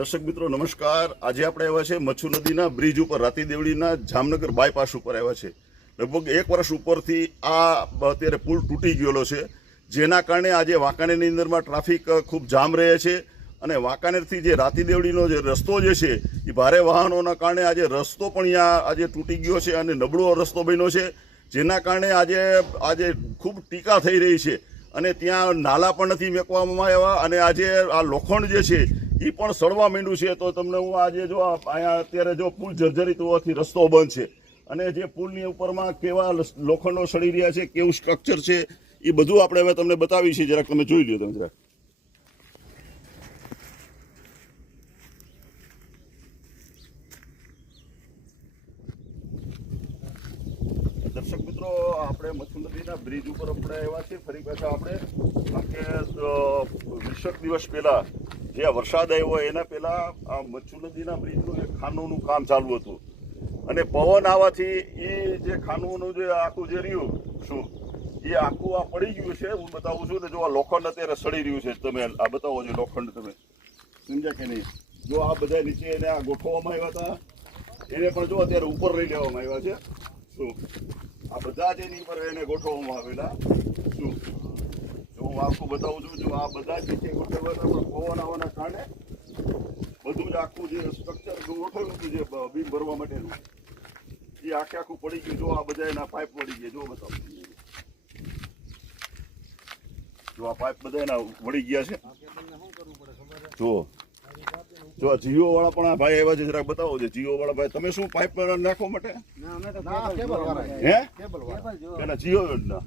દર્શક મિત્રો નમસ્કાર. આજે આપણે આવ્યા છે મચ્છુ નદીના બ્રિજ ઉપર રાતી દેવળીના જામનગર બાયપાસ ઉપર આવ્યા છે. લગભગ 1 વર્ષ ઉપરથી આ અત્યારે પુલ તૂટી ગયેલો છે, જેના કારણે આજે વાંકાનેરની અંદરમાં ટ્રાફિક ખૂબ જામ રહે છે અને વાંકાનેરથી જે રાતી દેવળીનો જે રસ્તો જે છે એ ભારે વાહનોના કારણે આજે રસ્તો પણ અહીંયા આજે તૂટી ગયો છે અને નબળો રસ્તો બન્યો છે, જેના કારણે આજે ખૂબ ટીકા થઈ રહી છે અને ત્યાં નાલા પણ નથી મેકવામાં આવ્યા અને આજે આ લોખંડ જે છે એ પણ સડવા માંડ્યું છે. તો તમને હું આજે જો અહીંયા અત્યારે જો પુલ જર્જરિત હોવાથી રસ્તો બંધ છે અને જે પુલની ઉપરમાં કેવા લોખંડો સડી રહ્યા છે, કેવું સ્ટ્રક્ચર છે, એ બધું આપણે હવે તમને બતાવી છે. જરાક તમે જોઈ લો. તમે જરાક દર્શક મિત્રો, આપણે મચ્છુ નદીના બ્રિજ ઉપર આપણે આવ્યા છીએ ફરી પાછા આપણે, કારણ કે 20 દિવસ પહેલા જે વરસાદ આવ્યો એના પહેલા આ મચ્છુ નદીના બ્રિજનું એક ખાનોનું કામ ચાલુ હતું અને પવન આવવાથી એ જે ખાનોનું જે આખું જે રહ્યું શું એ આખું આ પડી ગયું છે. હું બતાવું છું ને, જો આ લોખંડ અત્યારે સડી રહ્યું છે. તમે આ બતાવો છો લોખંડ, તમે સમજ્યા કે નહીં? જો આ બધા નીચે એને આ ગોઠવવામાં આવ્યા હતા, એને પણ જો અત્યારે ઉપર લઈ લેવામાં આવ્યા છે. શું આ બધા જ એની પર એને ગોઠવવામાં આવેલા. શું જો હું આખું બતાવું છું, જો આ બધા જ નીચે ગોઠવ્યા હતા, પણ પવન આવવાના કારણે બધું જ આખું જે સ્ટ્રક્ચર ગોઠવ્યું હતું જે બીમ ભરવા માટેનું, એ આખું પડી ગયું. જો આ બધા એના પાઇપ પડી ગયા. જો બતાવું, જો આ પાઇપ બધા એના વળી ગયા છે. જો આ જીઓ વાળા પણ આ ભાઈ આવ્યા છે, જરાક બતાવો છે. જીઓ વાળા ભાઈ, તમે શું પાઇપ નાખવા માટે? હે પેલા જીઓ ના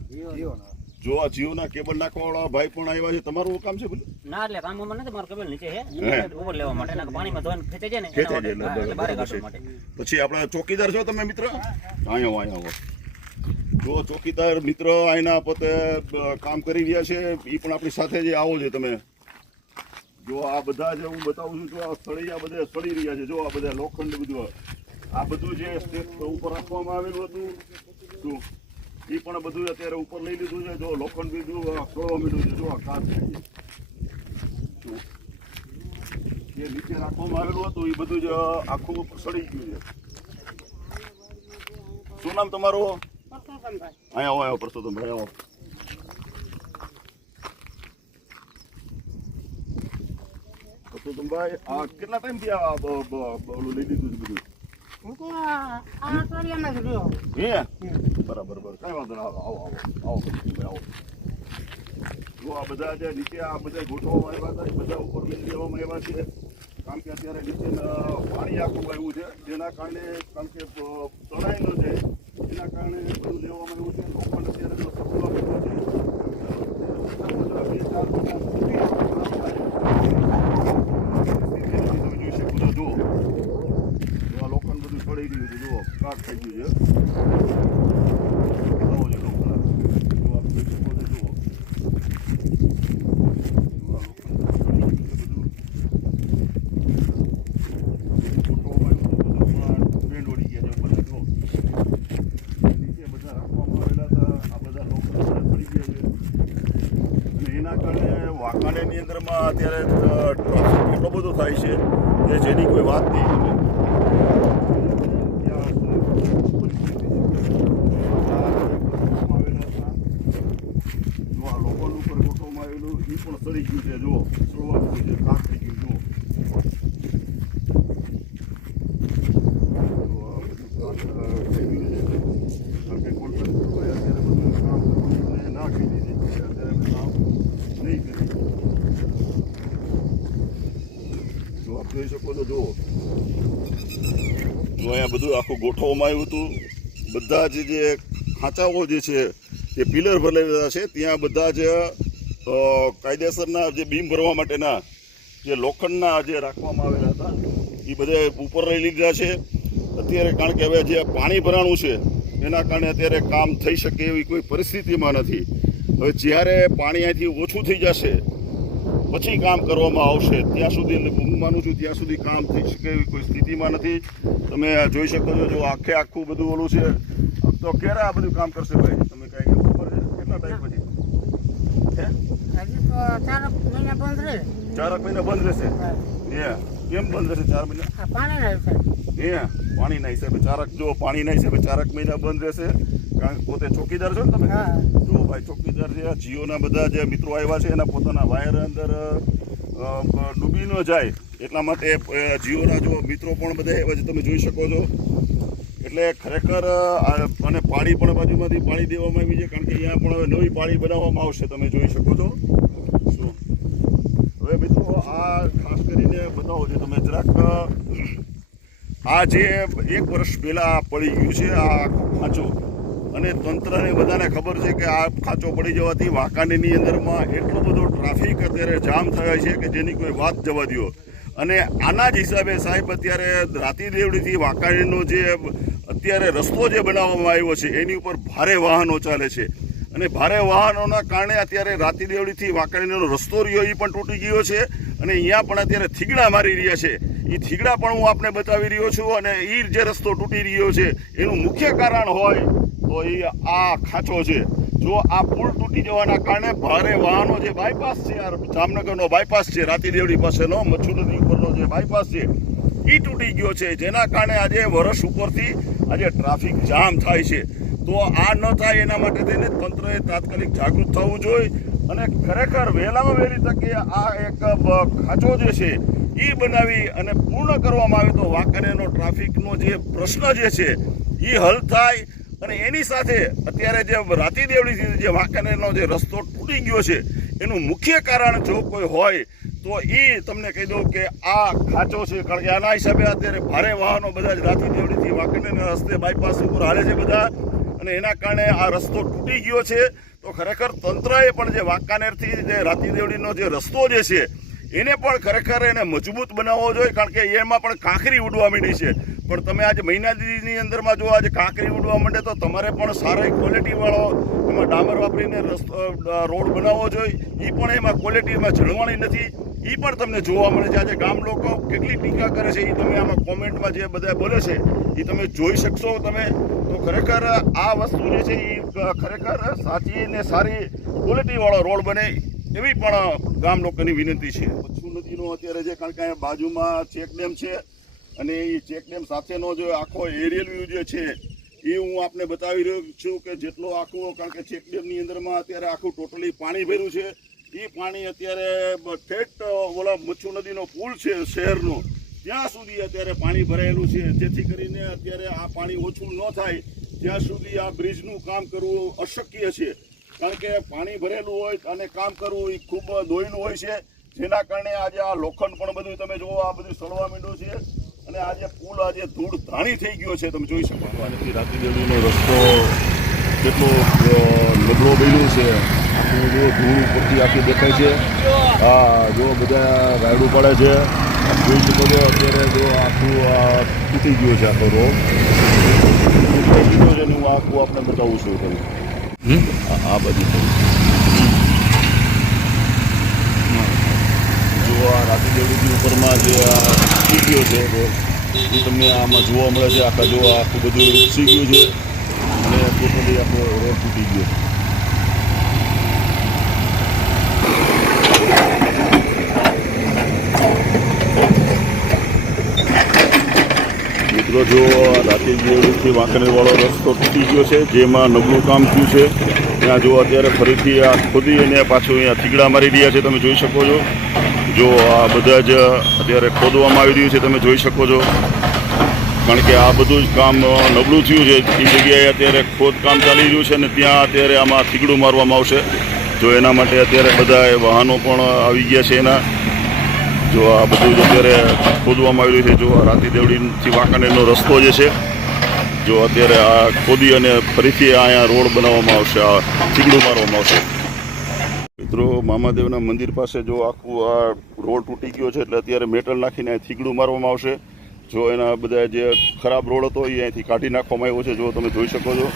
જો આ જીઓ ના કેબલ નાખવા વાળા ભાઈ પણ આવ્યા છે. તમારું કામ છે બોલું? ના, એટલે કામ મને મારું કેબલ નીચે છે ઉપર લેવા માટે, પાણીમાં ધોઈને ખેંચે છે ને બહાર કાઢવા માટે. પછી આપણા ચોકીદાર છો તમે મિત્ર? અહીંયા જો ચોકીદાર મિત્ર અહીંના પોતે કામ કરી રહ્યા છે, એ પણ આપણી સાથે જે આવો છે તમે. જો આ બધા જે હું બતાવું છું, જો આ સળિયા બધા સડી રહ્યા છે. જો આ બધા લોખંડ બધું, આ બધું જે સ્ટેપ ઉપર રાખવામાં આવેલું હતું શું એ પણ બધું અત્યારે ઉપર લઈ લીધું છે. જો લોખંડ બીજું સળવા માંડ્યું છે. જો આ કાચ જે નીચે રાખવામાં આવેલું હતું એ બધું જ આખું સડી ગયું છે. શું નામ તમારું? અહીંયા આવો પરસોત્તમભાઈ, આવો. પરસોત્તમભાઈ, આ કેટલા ટાઈમથી આ લઈ લીધું છે બધું? બરાબર, કઈ વાંધો ના. આવો. જો આ બધા જે નીચે આ બધા ગોઠવવામાં આવ્યા હતા, એ બધા ઉપર લઈ લેવામાં આવ્યા છે. કારણ કે અત્યારે નીચે પાણી આખું આવ્યું છે, જેના કારણે, કારણ કે તણાઈ ન જાય એના કારણે બધું લેવામાં આવ્યું છે. લોખંડ અત્યારે જો સપવા આવ્યું છે. 2-4 જુઓ આ લોખંડ બધું પડી રહ્યું છે. જુઓ કાટ થઈ ગયું છે. વાંકાનેરની અંદરમાં અત્યારે ટ્રાફિક એટલો બધો થાય છે કે જેની કોઈ વાત નહીં. જો આ લોકોનું ઉપર ગોઠવવામાં આવેલું એ પણ સડી ગયું છે. જો સળવાનું છે, કાક થઈ ગયું. જોઈ શકો છો. જો અહીંયા બધું આખું ગોઠવવામાં આવ્યું હતું. બધા જ જે ખાંચાઓ જે છે એ પિલર ભરેલા છે, ત્યાં બધા જ કાયદેસરના જે બીમ ભરવા માટેના જે લોખંડના જે રાખવામાં આવેલા હતા એ બધા ઉપર લઈ લીધા છે અત્યારે. કારણ કે હવે જે પાણી ભરાણું છે એના કારણે અત્યારે કામ થઈ શકે એવી કોઈ પરિસ્થિતિમાં નથી. હવે જ્યારે પાણી અહીંથી ઓછું થઈ જશે પછી કામ કરવામાં આવશે. ત્યાં સુધી હું માનું છું ત્યાં સુધી કામ થઈ શકે એવી કોઈ સ્થિતિમાં નથી. તમે જોઈ શકો છો. જો આખું બધું ઓલું છે. તો ક્યારે આ બધું કામ કરશે ભાઈ? તમે કઈ ખબર છે કેટલા ટાઈમ પછી? 4 મહિના બંધ રહેશે. કેમ બંધ રહેશે 4 મહિના? આ પાણીના હિસાબે. પાણીના હિસાબે ચારક, જો પાણીના હિસાબે 4 મહિના બંધ રહેશે. કારણ કે પોતે ચોકીદાર છો ને તમે? હા. જો ભાઈ ચોકીદાર છે. આ જીઓના બધા જે મિત્રો આવ્યા છે એના પોતાના વાયર અંદર ડૂબી ન જાય એટલા માટે જીઓના જો મિત્રો પણ બધા આવ્યા છે, તમે જોઈ શકો છો. એટલે ખરેખર અને પાણી પણ બાજુમાંથી પાણી દેવામાં આવી છે, કારણ કે અહીંયા પણ હવે નવી પાણી બનાવવામાં આવશે, તમે જોઈ શકો છો. શું હવે મિત્રો આ ખાસ કરીને બતાવો છો તમે જરાક. આ જે 1 વર્ષ પહેલા પડી ગયું છે આ આખો ખાંચો, અને તંત્રને બધાને ખબર છે કે આ ખાંચો પડી જવાથી વાંકાનેરની અંદરમાં એટલો બધો ટ્રાફિક અત્યારે જામ થયો છે કે જેની કોઈ વાત જવા દો. અને આના જ હિસાબે સાહેબ અત્યારે રાતી દેવડીથી વાંકાનેરનો જે અત્યારે રસ્તો જે બનાવવામાં આવ્યો છે એની ઉપર ભારે વાહનો ચાલે છે, અને ભારે વાહનોના કારણે અત્યારે રાતી દેવડીથી વાંકાનેરનો રસ્તો રહ્યો એ પણ તૂટી ગયો છે, અને અહીંયા પણ અત્યારે થીગડા મારી રહ્યા છે. એ થીગડા પણ હું આપને બતાવી રહ્યો છું, અને એ જે રસ્તો તૂટી રહ્યો છે એનું મુખ્ય કારણ હોય તો એ આ ખાંચો છે. જો આ પુલ તૂટી જવાના કારણે ભારે વાહનો જે બાયપાસ છે, જામનગરનો બાયપાસ છે, રાતી દેવડી પાસેનો મચ્છુ નદી ઉપરનો જે બાયપાસ છે એ તૂટી ગયો છે, જેના કારણે આજે વર્ષ ઉપરથી આજે ટ્રાફિક જામ થાય છે. તો આ ન થાય એના માટે થઈને તંત્રએ તાત્કાલિક જાગૃત થવું જોઈએ, અને ખરેખર વહેલામાં વહેલી તકે આ એક ખાંચો જે છે એ બનાવી અને પૂર્ણ કરવામાં આવે તો વાંકાનેરનો ટ્રાફિકનો જે પ્રશ્ન જે છે એ હલ થાય. અને એની સાથે અત્યારે જે રાતી દેવડીથી જે વાંકાનેરનો જે રસ્તો તૂટી ગયો છે એનું મુખ્ય કારણ જો કોઈ હોય તો એ તમને કહી દઉં કે આ ખાંચો છે. કારણ કે આના હિસાબે અત્યારે ભારે વાહનો બધા જ રાતી દેવડીથી વાંકાનેરના રસ્તે બાયપાસ ઉપર હાલે છે બધા, અને એના કારણે આ રસ્તો તૂટી ગયો છે. તો ખરેખર તંત્રએ પણ જે વાંકાનેરથી જે રાતી દેવડીનો જે રસ્તો જે છે એને પણ ખરેખર એને મજબૂત બનાવવો જોઈએ, કારણ કે એમાં પણ કાંકરી ઉડવા માંડી છે. પણ તમે આજે મહિનાની અંદરમાં જો આજે કાંકરી ઉડવા માંડે તો તમારે પણ સારી ક્વોલિટીવાળો એમાં ડામર વાપરીને રોડ બનાવવો જોઈએ. એ પણ એમાં ક્વોલિટી એમાં જળવાણી નથી, એ પણ તમને જોવા મળે છે. આજે ગામ લોકો કેટલી ટીકા કરે છે એ તમે આમાં કોમેન્ટમાં જે બધા બોલે છે એ તમે જોઈ શકશો તમે. તો ખરેખર આ વસ્તુ જે છે એ ખરેખર સાચી ને સારી ક્વોલિટીવાળો રોડ બને એવી પણ ગામ લોકોની વિનંતી છે. મચ્છુ નદીનો અત્યારે જે કારણ કે અહીંયા બાજુમાં ચેકડેમ છે, અને એ ચેકડેમ સાથેનો જે આખો એરિયલ વ્યૂ જે છે એ હું આપને બતાવી રહ્યો છું કે જેટલો આખું, કારણ કે ચેકડેમની અંદરમાં અત્યારે આખું ટોટલી પાણી ભર્યું છે. એ પાણી અત્યારે ઠેઠ ઓલા મચ્છુ નદીનો પુલ છે શહેરનો ત્યાં સુધી અત્યારે પાણી ભરાયેલું છે, જેથી કરીને અત્યારે આ પાણી ઓછું ન થાય ત્યાં સુધી આ બ્રિજનું કામ કરવું અશક્ય છે. કારણ કે પાણી ભરેલું હોય અને કામ કરવું એ ખૂબ દોયનું હોય છે, જેના કારણે આજે આ લોખંડ પણ બધું તમે જુઓ આ બધું સળવા માંડ્યું છે, અને આજે પુલ આજે ધૂળ ધાણી થઈ ગયો છે, તમે જોઈ શકો. રાતી દેવડીનો રસ્તો કેટલો નબળો બન્યો છે, આખું જો ધૂળ ઉપરથી આખી દેખાય છે. હા જો બધા રાયડું પડે છે, જોઈ શકો છો. અત્યારે જો આખું આ તૂટી ગયો છે આખો રોડ છે, હું આખું આપણે બતાવું છું તમે. આ બાજુ જો આ રાતી દેવડીની ઉપરમાં જે આ તૂટી ગયો છે રોડ એ તમને આમાં જોવા મળે છે. આખા જો આખું બધું તૂટી ગયું છે, અને ટોટલી આખો રોડ તૂટી ગયો. મિત્રો જો રાતી દેવડીથી વાંકાનેરવાળો રસ્તો તૂટી ગયો છે, જેમાં નબળું કામ થયું છે. ત્યાં જો અત્યારે ફરીથી આ ખોદી અને પાછું અહીંયા થીગડા મારી રહ્યા છે, તમે જોઈ શકો છો. જો આ બધા જ અત્યારે ખોદવામાં આવી રહ્યું છે, તમે જોઈ શકો છો. કારણ કે આ બધું જ કામ નબળું થયું છે, એ જગ્યાએ અત્યારે ખોદકામ ચાલી રહ્યું છે, અને ત્યાં અત્યારે આમાં થીગડું મારવામાં આવશે. જો એના માટે અત્યારે બધા વાહનો પણ આવી ગયા છે એના. જો આ બધું જ અત્યારે ખોદવામાં આવી રહ્યું છે. જો આ રાતી દેવડીથી વાંકાનેરનો રસ્તો જે છે, જો અત્યારે આ ખોદી અને ફરીથી અહીંયા રોડ બનાવવામાં આવશે, આ થીગડું મારવામાં આવશે. મિત્રો મામાદેવના મંદિર પાસે જો આખું આ રોડ તૂટી ગયો છે, એટલે અત્યારે મેટલ નાખીને થીગડું મારવામાં આવશે. જો એના બધા જે ખરાબ રોડ હતો એ અહીંથી કાઢી નાખવામાં આવ્યો છે, જો તમે જોઈ શકો છો.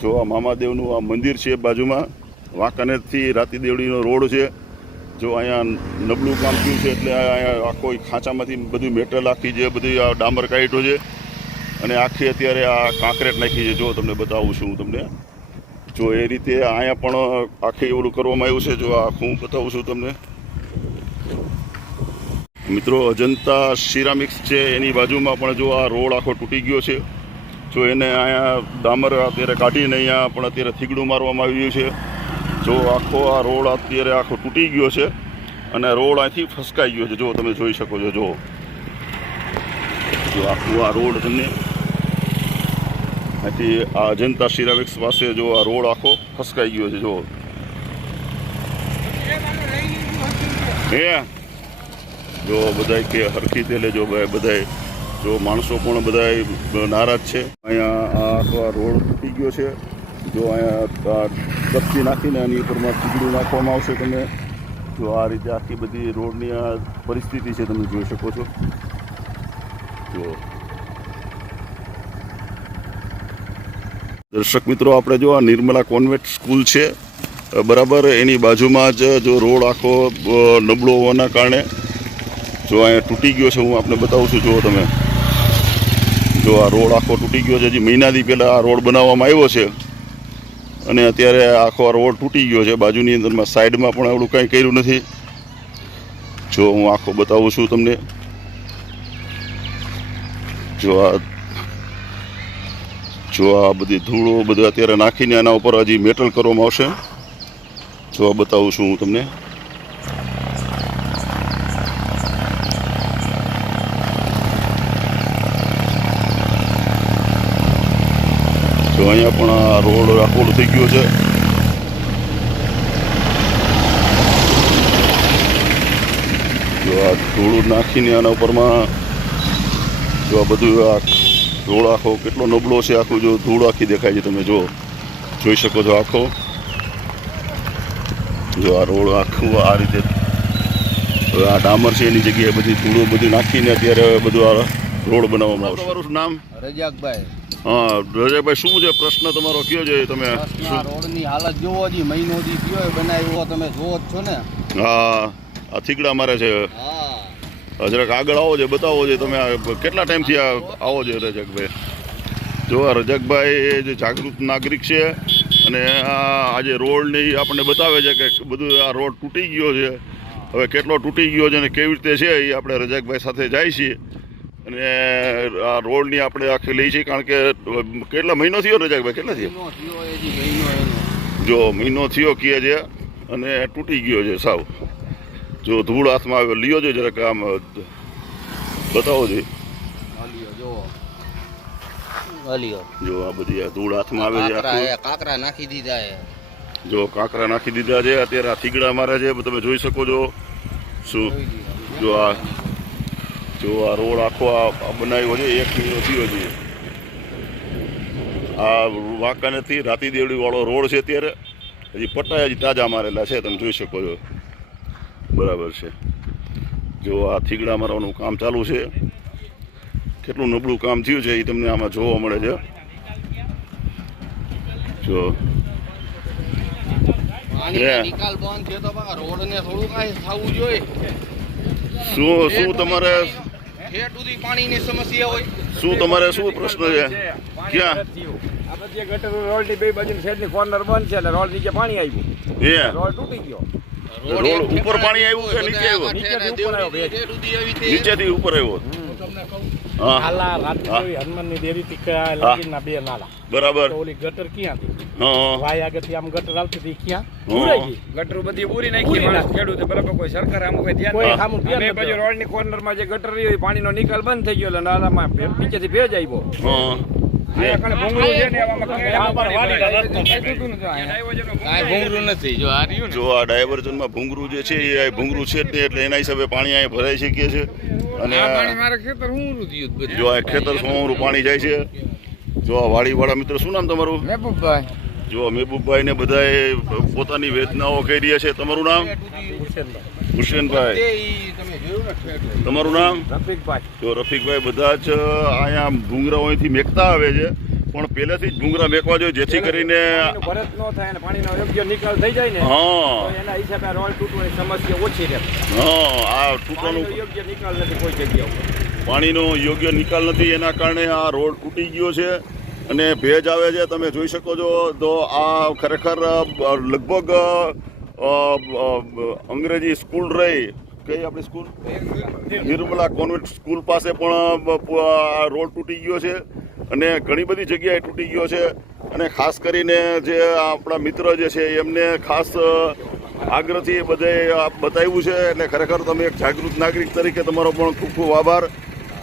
જો આ મામાદેવનું આ મંદિર છે બાજુમાં, વાંકાનેરથી રાતી દેવડીનો રોડ છે. જો અહીંયા નબળું કામ થયું છે, એટલે અહીંયા આખો ખાંચામાંથી બધું મેટલ આખી જે બધી આ ડામર કાઢ્યો છે, અને આખી અત્યારે આ કાંકરેટ નાખી છે. જો તમને બતાવું છું હું તમને. જો એ રીતે અહીંયા પણ આખી ઓલું કરવામાં આવ્યું છે. જો આ હું બતાવું છું તમને. મિત્રો અજંતા સિરામિક્સ છે એની બાજુમાં પણ જો આ રોડ આખો તૂટી ગયો છે. જો એને અહીંયા ડામર અત્યારે કાઢીને અહીંયા પણ અત્યારે થીગડું મારવામાં આવ્યું છે. જો આખો આ રોડ અત્યારે આખો તૂટી ગયો છે અને રોડ અહીંથી ફસકાઈ ગયો છે. જો તમે જોઈ શકો છો. જો આખું આ રોડ તમને અહીંથી આ અજંતા સિરામિક્સ પાસે જો આ રોડ આખો ફસકાઈ ગયો છે. જો જો બધાય કે હરખી તે લેજો બધાય. જો માણસો પણ બધાય નારાજ છે. અહીંયા આ આખો આ રોડ તૂટી ગયો છે. જો અહીંયા દબકી નાખીને આની ઉપરમાં થીગડું નાખવામાં આવશે. તમે જો આ રીતે આખી બધી રોડની આ પરિસ્થિતિ છે, તમે જોઈ શકો છો. જો દર્શક મિત્રો, આપણે જો આ નિર્મલા કોન્વેન્ટ સ્કૂલ છે બરાબર, એની બાજુમાં જ જો રોડ આખો નબળો હોવાના કારણે જો અહીંયા તૂટી ગયો છે. હું આપને બતાવું છું. જો તમે જો આ રોડ આખો તૂટી ગયો છે. હજી મહિનાથી પહેલાં આ રોડ બનાવવામાં આવ્યો છે અને અત્યારે આખો આ રોડ તૂટી ગયો છે. બાજુની અંદરમાં સાઈડમાં પણ આવડું કંઈ કર્યું નથી. જો હું આખો બતાવું છું તમને. જો આ બધી ધૂળો બધું અત્યારે નાખીને આના ઉપર હજી મેટલ કરવામાં આવશે. જો આ બતાવું છું હું તમને. તો અહીંયા પણ આ રોડ આખો થઈ ગયો છે. જો આ ધૂળ નાખીને આના ઉપરમાં જો આ બધું આ રોડ આખો કેટલો નબળો છે. આખું જો ધૂળ આખી દેખાય છે. તમે જો જોઈ શકો છો આખો. જો આ રોડ આખું આ રીતે આ ડામર છે એની જગ્યાએ બધી ધૂળો બધી નાખીને અત્યારે બધું આ રોડ બનાવવામાં આવશે. તમારું નામ? રજાકભાઈ. હા રજાકભાઈ, શું છે પ્રશ્ન તમારો? કયો છે તમે? રોડની હાલત જોવો જી, મહિનોથી કયો બનાવ્યો તમે જોવો જ છો ને. હા, આ થીગડા મારે છે. હા, જરાક આગળ આવો છે, બતાવો છે તમે કેટલા ટાઈમથી આવો છો રજાકભાઈ? જો આ રજાકભાઈ જે જાગૃત નાગરિક છે અને આજે રોડની આપણને બતાવે છે કે બધું આ રોડ તૂટી ગયો છે. હવે કેટલો તૂટી ગયો છે અને કેવી રીતે છે એ આપણે રજાકભાઈ સાથે જાય છીએ અને આ રોડની આપણે આખી લઈ છીએ. કારણ કે કેટલા મહિનો થયો રજાકભાઈ? કેટલા થયો? જો મહિનો થયો કહે છે અને તૂટી ગયો છે સાવ. જો ધૂળ હાથમાં આવ્યો, લ્યો છે જરાક આમ બતાવો છે. જો આ બધી આ ધૂળ હાથમાં આવે છે. કાંકરા નાખી દીધા. જો કાંકરા નાખી દીધા છે. અત્યારે આ થીગડા મારે છે, તમે જોઈ શકો છો. શું જો આ રોડ આખો આ બનાવ્યો છે. 1 મહિનો થયો છે. આ વાંકાનેરથી રાતી દેવડી વાળો રોડ છે. અત્યારે હજી પટ્ટા હજી તાજા મારેલા છે, તમે જોઈ શકો છો. બરાબર છે. જો આ થીગડા મારવાનું કામ ચાલુ છે. કેટલું નબળું કામ થયું છે એ તમને આમાં જોવા મળે છે. જો નિકાલ બંધ છે તો રોડને થોડું કાંઈ થવું જોઈએ. શું તમારે ઠેઠ સુધી પાણીની સમસ્યા હોય. શું તમારે શું પ્રશ્ન છે? ક્યાં જે ગટર રોડની બે બાજુની સાઈડની કોર્નર બંધ છે એટલે રોડ નીચે પાણી આવ્યું. રોડ તૂટી ગયો. રોડ ઉપર પાણી આવ્યું કે નીચે આવ્યું? નીચેથી ઉપર આવ્યો. હનુમાનની ડેરીથી લગીના 2 નાલા. બરાબર. ઓલી ગટર ક્યાંથી હા, વાય આગળથી આમ ગટર આવતી હતી ક્યાં પૂરાઈ ગઈ. ગટર બધી પૂરી નાખી ખેડૂતે. બરાબર, કોઈ સરકાર આમ કોઈ ધ્યાન બે બાજુ રોડની કોર્નરમાં જે ગટર રહી પાણીનો નિકાલ બંધ થઈ ગયો એટલે નાલામાં નીચેથી ભેજ આવ્યો. જો આ ડાયવર્ઝનમાં ભૂંગરું જે છે એ ભૂંગરું છે જ નહીં એટલે એના હિસાબે પાણી અહીંયા ભરાઈ શકીએ છે. અને જો આ ખેતર સોમરું પાણી જાય છે. જો આ વાડીવાળા મિત્રો, શું નામ તમારું? મહેબૂબભાઈ. જો મહેબૂબભાઈ ને બધાએ પોતાની વેદનાઓ કહી રહ્યા છે. તમારું નામ? હુસેનભાઈ. તમારું નામ? રફીકભાઈ. જો રફીકભાઈ, બધા જ અહીંયા ભૂંગરા અહીંથી મેકતા આવે છે પણ પહેલેથી જ ભૂંગરા મેકવા જોઈએ જેથી કરીને ભરત ન થાય અને પાણીનો યોગ્ય નિકાલ થઈ જાય ને. હા, એના હિસાબે આ રોડ તૂટવાની સમસ્યા ઓછી રહે. હા, આ તૂટવાનું યોગ્ય નિકાલ નથી કોઈ જગ્યાએ. પાણીનો યોગ્ય નિકાલ નથી, એના કારણે આ રોડ તૂટી ગયો છે અને ભેજ આવે છે. તમે જોઈ શકો છો. તો આ ખરેખર લગભગ અંગ્રેજી સ્કૂલ રહી કઈ આપણી સ્કૂલ નિર્મલા કોન્વેન્ટ સ્કૂલ પાસે પણ આ રોડ તૂટી ગયો છે અને ઘણી બધી જગ્યાએ તૂટી ગયો છે. અને ખાસ કરીને જે આપણા મિત્ર જે છે એમને ખાસ આગ્રહથી બધે બતાવ્યું છે. એટલે ખરેખર તમે એક જાગૃત નાગરિક તરીકે તમારો પણ ખૂબ ખૂબ આભાર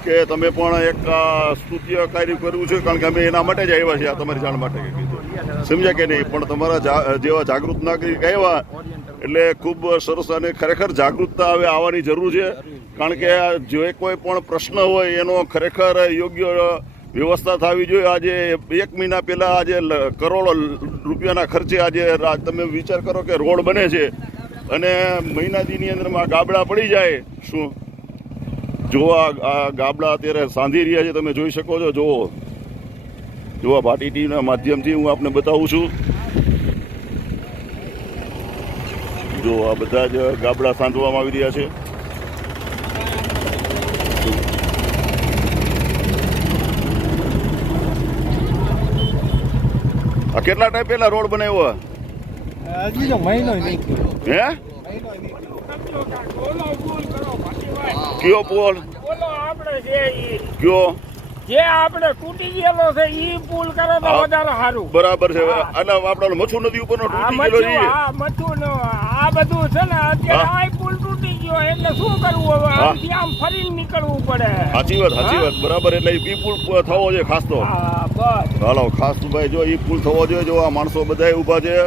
કે તમે પણ એક સ્તુત્ય કાર્ય કર્યું છે, કારણ કે અમે એના માટે જ આવ્યા છીએ, આ તમારી જાણ માટે કીધું, સમજ્યા કે નહીં? પણ તમારા જેવા જાગૃત નાગરિક આવ્યા એટલે ખૂબ સરસ. અને ખરેખર જાગૃતતા હવે આવવાની જરૂર છે, કારણ કે જે કોઈ પણ પ્રશ્ન હોય એનો ખરેખર યોગ્ય વ્યવસ્થા થવી જોઈએ. આજે 1 મહિના પહેલાં આજે કરોડો રૂપિયાના ખર્ચે આજે તમે વિચાર કરો કે રોડ બને છે અને મહિનાદીની અંદરમાં ગાબડા પડી જાય. શું જો આ ગાબડા અત્યારે સાંધી રહ્યા છે, તમે જોઈ શકો છો. જો આ ભાટી ટીવીના માધ્યમથી હું આપને બતાવું છું. જો આ બધા જ ગાબડા સાંધવામાં આવી રહ્યા છે. આ કેટલા ટાઈમ પહેલા રોડ બનાવ્યો? હજી તો મહિનો નહીં હે કયો પોલ? કયો જે આપણે તૂટી ગયેલો છે ઈ પુલ કરો તો વધારે સારું. બરાબર છે. એટલે આપડે મચ્છુ નદી ઉપરનો તૂટી ગયેલો છે. આ મચ્છુનો આ બધું છે ને અત્યારે આ પુલ તૂટી ગયો એટલે શું કરવું હવે? આમથી આમ ફરીને નીકળવું પડે. સાચી વાત બરાબર. એટલે ઈ પુલ થવો જોઈએ ખાસ તો. હા બસ હાલો ખાસ ભાઈ, જો ઈ પુલ થવો જોઈએ. જો આ માણસો બધા ઊભા છે.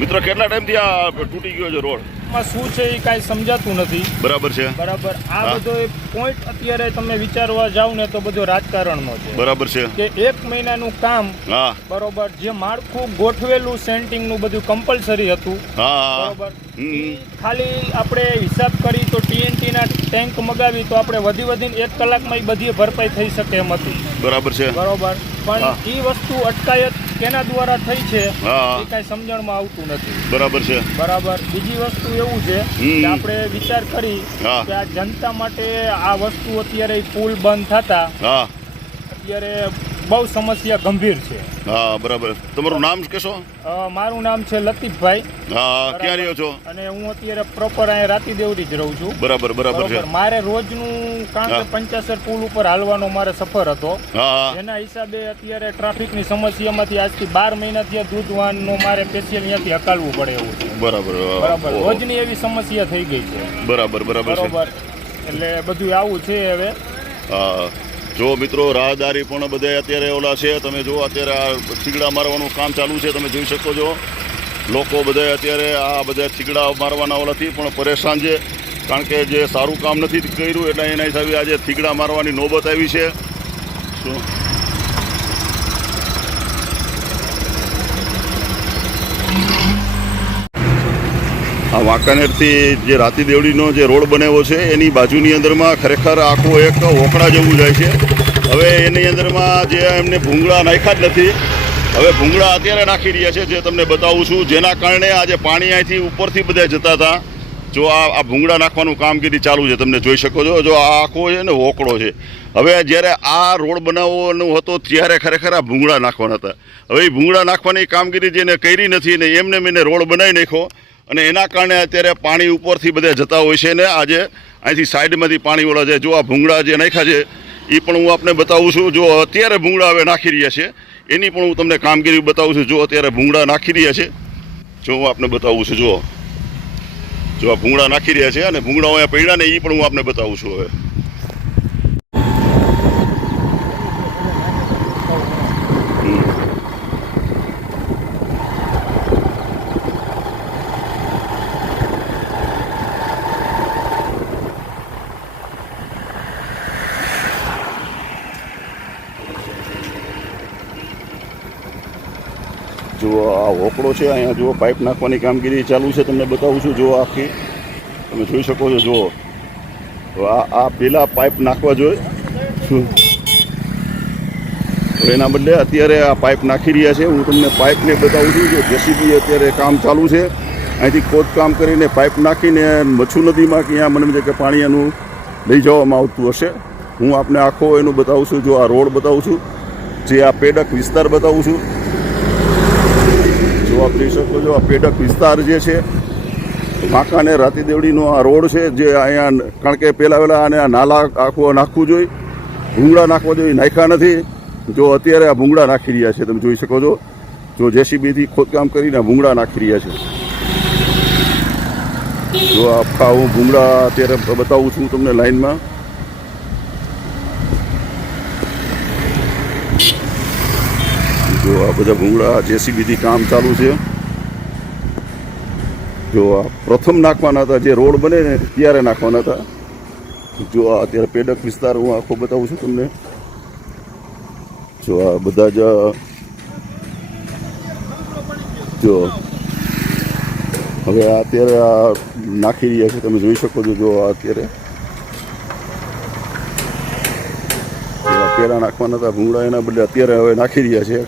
મિત્રો કેટલા ટાઈમથી આ તૂટી ગયો છે રોડ? શું છે એ કાંઈ સમજાતું નથી. બરાબર છે. બરાબર. આ બધો પોઈન્ટ અત્યારે તમે વિચારવા જાવ ને તો બધો રાજકારણનો છે. બરાબર છે. કે 1 મહિનાનું કામ, હા બરોબર, જે માળખું ગોઠવેલું સેન્ટિંગ નું બધું કમ્પલસરી હતું, હા બરોબર. ખાલી આપણે હિસાબ કરી તો TNT ના ટેન્ક મગાવી તો આપણે વધીને 1 કલાકમાં એ બધી ભરપાઈ થઈ શકે એમ હતી. બરાબર છે. બરોબર. પણ એ વસ્તુ અટકાયત કેના દ્વારા થઈ છે એ હા કાંઈ સમજણમાં આવતું નથી. બરાબર છે. બરાબર. બીજી વસ્તુ એવું છે કે આપણે વિચાર કરી હા કે આ જનતા માટે આ વસ્તુ અત્યારે પુલ બંધ થતા હા અત્યારે બહુ સમસ્યા ગંભીર છે. હા બરાબર. તમારું નામ કહેશો? મારું નામ છે લતીફભાઈ. હા ક્યાં રહ્યો છો? અને હું અત્યારે પ્રોપર અહીંયા રાતી દેવડી જ રહું છું. બરાબર બરાબર છે. મારે રોજનું કારણ કે 75 પુલ ઉપર હાલવાનો મારે સફર હતો. હા એના હિસાબે અત્યારે ટ્રાફિકની સમસ્યામાંથી આજથી 12 મહિનાથી દૂધ વાહનનો મારે સ્પેશિયલ અહીંયાથી હકાલવું પડે એવું છે. બરાબર બરાબર. રોજની એવી સમસ્યા થઈ ગઈ છે. બરાબર બરાબર છે. બરોબર. એટલે બધું આવું છે હવે. હા જો મિત્રો, રાહદારી પણ બધા અત્યારે ઓલા છે. તમે જો અત્યારે આ થીગડા મારવાનું કામ ચાલુ છે, તમે જોઈ શકો છો. લોકો બધા અત્યારે આ બધા થીગડા મારવાના ઓલાથી પણ પરેશાન છે, કારણ કે જે સારું કામ નથી કર્યું એટલે એના હિસાબે આજે થીગડા મારવાની નોબત આવી છે. શું આ વાંકાનેરથી જે રાતી દેવડીનો જે રોડ બનાવ્યો છે એની બાજુની અંદરમાં ખરેખર આખું એક ઓકળા જેવું જાય છે. હવે એની અંદરમાં જે એમને ભૂંગળા નાખ્યા જ નથી, હવે ભૂંગળા અત્યારે નાખી રહ્યા છે, જે તમને બતાવું છું. જેના કારણે આજે પાણી અહીંથી ઉપરથી બધા જતા હતા. જો આ ભૂંગળા નાખવાનું કામગીરી ચાલુ છે, તમને જોઈ શકો છો. જો આ આખો છે ને ઓકળો છે. હવે જ્યારે આ રોડ બનાવવાનો હતો ત્યારે ખરેખર આ ભૂંગળા નાખવાના હતા. હવે એ ભૂંગળા નાખવાની કામગીરી જેને કરી નથી ને એમને મેં રોડ બનાવી નાખ્યો, અને એના કારણે અત્યારે પાણી ઉપરથી બધા જતા હોય છે ને આજે અહીંથી સાઈડમાંથી પાણી ઓલા છે. જો આ ભૂંગળા જે નાખ્યા છે એ પણ હું આપને બતાવું છું. જો અત્યારે ભૂંગળા હવે નાખી રહ્યા છે એની પણ હું તમને કામગીરી બતાવું છું. જો અત્યારે ભૂંગળા નાખી રહ્યા છે, જો હું આપને બતાવું છું. જો આ ભૂંગળા નાખી રહ્યા છે અને ભૂંગળા અહીંયા પડ્યા ને એ પણ હું આપને બતાવું છું. હવે જો આ ઓકળો છે, અહીંયા જો પાઇપ નાખવાની કામગીરી ચાલુ છે, તમને બતાવું છું. જો આખી તમે જોઈ શકો છો. જો આ પેલા પાઇપ નાખવા જોઈએ શું, એના બદલે અત્યારે આ પાઇપ નાખી રહ્યા છે. હું તમને પાઇપને બતાવું છું. જો જેસીબી અત્યારે કામ ચાલુ છે, અહીંથી ખોદકામ કરીને પાઇપ નાખીને મચ્છુ નદીમાં કે અહીંયા મને કે પાણી એનું લઈ જવામાં આવતું હશે. હું આપને આખો એનું બતાવું છું. જો આ રોડ બતાવું છું, જે આ પેડક વિસ્તાર બતાવું છું. જો આપ જોઈ શકો છો આ પેડક વિસ્તાર જે છે વાંકા અને રાતી દેવડીનો આ રોડ છે જે અહીંયા, કારણ કે પહેલાં આને આ નાલા આખું નાખવું જોઈએ, ભૂંગળા નાખવા જોઈએ, નાખ્યા નથી. જો અત્યારે આ ભૂંગળા નાખી રહ્યા છે, તમે જોઈ શકો છો. જો જેસીબીથી ખોદકામ કરીને ભૂંગળા નાખી રહ્યા છે. જો આખા હું ભૂંગળા અત્યારે બતાવું છું તમને લાઈનમાં. જો આ બધા ભૂંગળા જેસીબીથી કામ ચાલુ છે. જો આ પ્રથમ નાખવાના હતા, જે રોડ બને ને ત્યારે નાખવાના હતા. જો આ અત્યારે પેડક વિસ્તાર હું આખો બતાવું છું તમને. જો આ બધા જ જો હવે અત્યારે આ નાખી રહ્યા છે, તમે જોઈ શકો છો. જો અત્યારે પહેલાં નાખવાના હતા ભૂંગળા, એના બદલે અત્યારે હવે નાખી રહ્યા છે.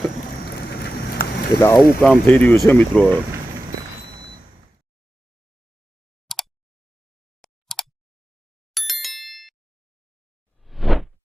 એટલે આવું કામ થઈ રહ્યું છે મિત્રો.